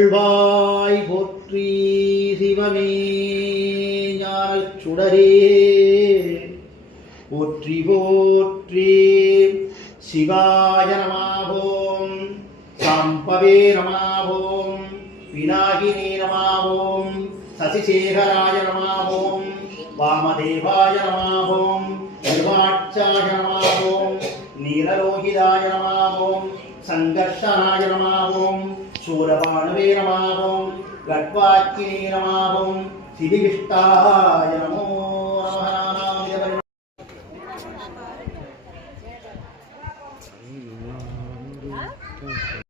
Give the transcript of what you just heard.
அருள்வாய் போற்றி சிவமே ஞானச் சுடரே போற்றி போற்றி. சிவாய நமாவோம், சாம்பவே நமாவோம், விநாயகினே நமாவோம், சசிசேகராய நமாவோம், வாமதேவாய நமாவோம், நிர்வாட்சாய நமாவோம், நீலலோகிதாய நமாவோம், சங்கர்ஷனாய நமாவோம், சூரபானுவே நமாவோம், கட்வாக்கினே நமாவோம், சிவிவிஷ்டாய